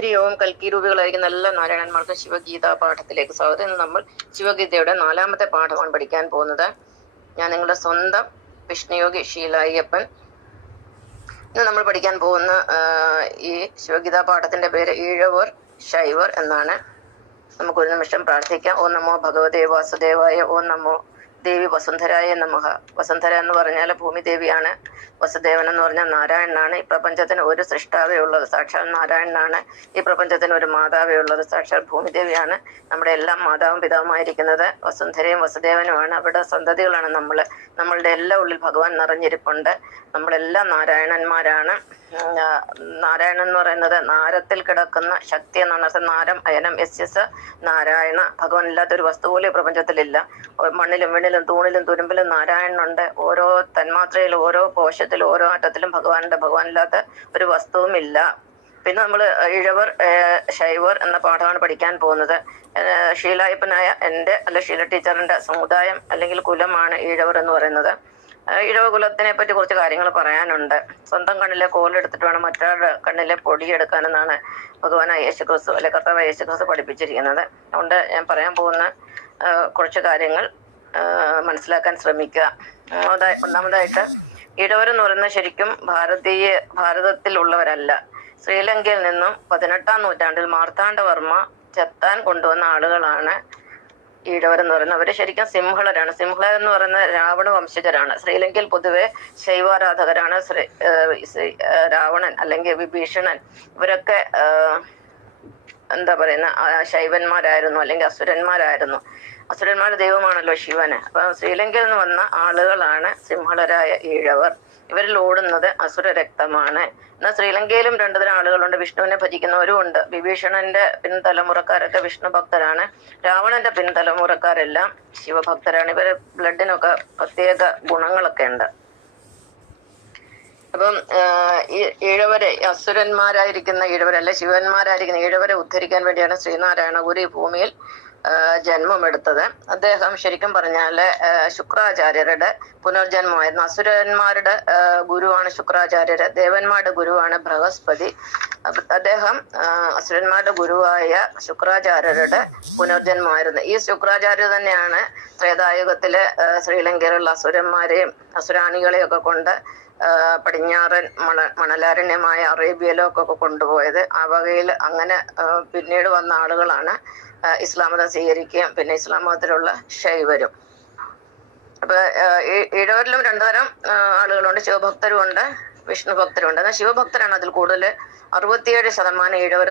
ഹരി ഓം. കൽക്കി രൂപികളായിരിക്കുന്ന എല്ലാ നാരായണന്മാർക്കും ശിവഗീതാ പാഠത്തിലേക്ക് സ്വാഗതം. ഇന്ന് നമ്മൾ ശിവഗീതയുടെ 4ാമത്തെ പാഠമാണ് പഠിക്കാൻ പോകുന്നത്. ഞാൻ നിങ്ങളുടെ സ്വന്തം വിഷ്ണുയോഗി ശീലായ്യപ്പൻ. ഇന്ന് നമ്മൾ പഠിക്കാൻ പോകുന്ന ഈ ശിവഗീതാ പാഠത്തിന്റെ പേര് ഈഴവർ ശൈവർ എന്നാണ്. നമുക്കൊരു നിമിഷം പ്രാർത്ഥിക്കാം. ഓം നമോ ഭഗവതേ വാസുദേവായ. ഓം നമോ ദേവി വസുന്ധരായ നമഃ. വസുന്ധര എന്ന് പറഞ്ഞാൽ ഭൂമിദേവിയാണ്. വസുദേവൻ എന്ന് പറഞ്ഞാൽ നാരായണനാണ്. ഈ പ്രപഞ്ചത്തിന് ഒരു സൃഷ്ടാവേ ഉള്ളത്, സാക്ഷാൽ നാരായണനാണ്. ഈ പ്രപഞ്ചത്തിന് ഒരു മാതാവേ ഉള്ളത്, സാക്ഷാൽ ഭൂമിദേവിയാണ്. നമ്മുടെ എല്ലാം മാതാവും പിതാവുമായിരിക്കുന്നത് വസുന്ധരയും വസുദേവനുമാണ്. അവരുടെ സന്തതികളാണ് നമ്മൾ. നമ്മളുടെ എല്ലാ ഉള്ളിൽ ഭഗവാൻ നിറഞ്ഞിരിപ്പുണ്ട്. നമ്മളെല്ലാം നാരായണന്മാരാണ്. നാരായണൻ എന്ന് പറയുന്നത് നാരത്തിൽ കിടക്കുന്ന ശക്തി എന്നാണ് അർത്ഥം. നാരം അയനം യസ്യസ് നാരായണ. ഭഗവാൻ ഇല്ലാത്തൊരു വസ്തു പോലും പ്രപഞ്ചത്തിലില്ല. മണ്ണിലും വെണ്ണിലും തൂണിലും തുരുമ്പിലും നാരായണനുണ്ട്. ഓരോ തന്മാത്രയിലും ഓരോ കോശത്തിലും ഓരോ ആറ്റത്തിലും ഭഗവാനില്ലാത്ത ഒരു വസ്തുവുമില്ല. പിന്നെ നമ്മൾ ഈഴവർ ശൈവർ എന്ന പാഠമാണ് പഠിക്കാൻ പോകുന്നത്. ശീലായ്യപ്പനായ എൻ്റെ ഷീല ടീച്ചറിന്റെ സമുദായം അല്ലെങ്കിൽ കുലമാണ് ഈഴവർ എന്ന് പറയുന്നത്. ഈഴവ കുലത്തിനെ പറ്റി കുറച്ച് കാര്യങ്ങൾ പറയാനുണ്ട്. സ്വന്തം കണ്ണിലെ കോലെടുത്തിട്ട് വേണം മറ്റൊരാളുടെ കണ്ണിലെ പൊടിയെടുക്കാനെന്നാണ് ഭഗവാനായ യേശുക്രിസ്തു അല്ലെ കർത്താവായ യേശുക്രിസ്തു പഠിപ്പിച്ചിരിക്കുന്നത്. അതുകൊണ്ട് ഞാൻ പറയാൻ പോകുന്ന കുറച്ച് കാര്യങ്ങൾ മനസ്സിലാക്കാൻ ശ്രമിക്കുക. ഒന്നാമതായിട്ട്, ഈഴവരെന്ന് പറയുന്നത് ശരിക്കും ഭാരതത്തിലുള്ളവരല്ല. ശ്രീലങ്കയിൽ നിന്നും 18ാം നൂറ്റാണ്ടിൽ മാർത്താണ്ഡവർമ്മ ചെത്താൻ കൊണ്ടുവന്ന ആളുകളാണ് ഈഴവരെന്ന് പറയുന്നത്. അവര് ശരിക്കും സിംഹളരാണ്. സിംഹളർ എന്ന് പറയുന്ന രാവണ വംശജരാണ്. ശ്രീലങ്കയിൽ പൊതുവെ ശൈവാരാധകരാണ്. രാവണൻ അല്ലെങ്കിൽ വിഭീഷണൻ ഇവരൊക്കെ എന്താ പറയുന്ന ശൈവന്മാരായിരുന്നു അല്ലെങ്കിൽ അസുരന്മാരായിരുന്നു. അസുരന്മാരുടെ ദൈവമാണല്ലോ ശിവന്. അപ്പൊ ശ്രീലങ്കയിൽ നിന്ന് വന്ന ആളുകളാണ് സിംഹളരായ ഈഴവർ. ഇവരിൽ ഓടുന്നത് അസുര രക്തമാണ്. എന്നാൽ ശ്രീലങ്കയിലും 2 തരം ആളുകളുണ്ട്. വിഷ്ണുവിനെ ഭജിക്കുന്നവരും ഉണ്ട്. വിഭീഷണന്റെ പിൻതലമുറക്കാരൊക്കെ വിഷ്ണു ഭക്തരാണ്. രാവണന്റെ പിൻതലമുറക്കാരെല്ലാം ശിവഭക്തരാണ്. ഇവര് ബ്ലഡിനൊക്കെ പ്രത്യേക ഗുണങ്ങളൊക്കെ ഉണ്ട്. അപ്പം ഈഴവരെ, അസുരന്മാരായിരിക്കുന്ന ഈഴവരല്ല ശിവന്മാരായിരിക്കുന്ന ഈഴവരെ ഉദ്ധരിക്കാൻ വേണ്ടിയാണ് ശ്രീനാരായണ ഗുരു ഈ ഭൂമിയിൽ ജന്മമെടുത്തത്. അദ്ദേഹം ശരിക്കും പറഞ്ഞാല് ശുക്രാചാര്യരുടെ പുനർജന്മമായിരുന്നു. അസുരന്മാരുടെ ഗുരുവാണ് ശുക്രാചാര്യര്, ദേവന്മാരുടെ ഗുരുവാണ് ബൃഹസ്പതി. അദ്ദേഹം അസുരന്മാരുടെ ഗുരുവായ ശുക്രാചാര്യരുടെ പുനർജന്മമായിരുന്നു. ഈ ശുക്രാചാര്യർ തന്നെയാണ് ത്രേതായുഗത്തിലെ ശ്രീലങ്കയിലുള്ള അസുരന്മാരെയും അസുരാണികളെയും ഒക്കെ കൊണ്ട് പടിഞ്ഞാറൻ മണലാരണ്യമായ അറേബ്യയിലൊക്കെ കൊണ്ടുപോയത്. ആ വകയിൽ അങ്ങനെ പിന്നീട് വന്ന ആളുകളാണ് ഇസ്ലാം മതം സ്വീകരിക്കുകയും പിന്നെ ഇസ്ലാം മതത്തിലുള്ള ശൈവരും. അപ്പൊ ഈഴവരിലും 2 തരം ആളുകളുണ്ട്. ശിവഭക്തരും ഉണ്ട്, വിഷ്ണു ഭക്തരും ഉണ്ട്. എന്നാൽ ശിവഭക്തരാണ് അതിൽ കൂടുതൽ. 67% ഈഴവർ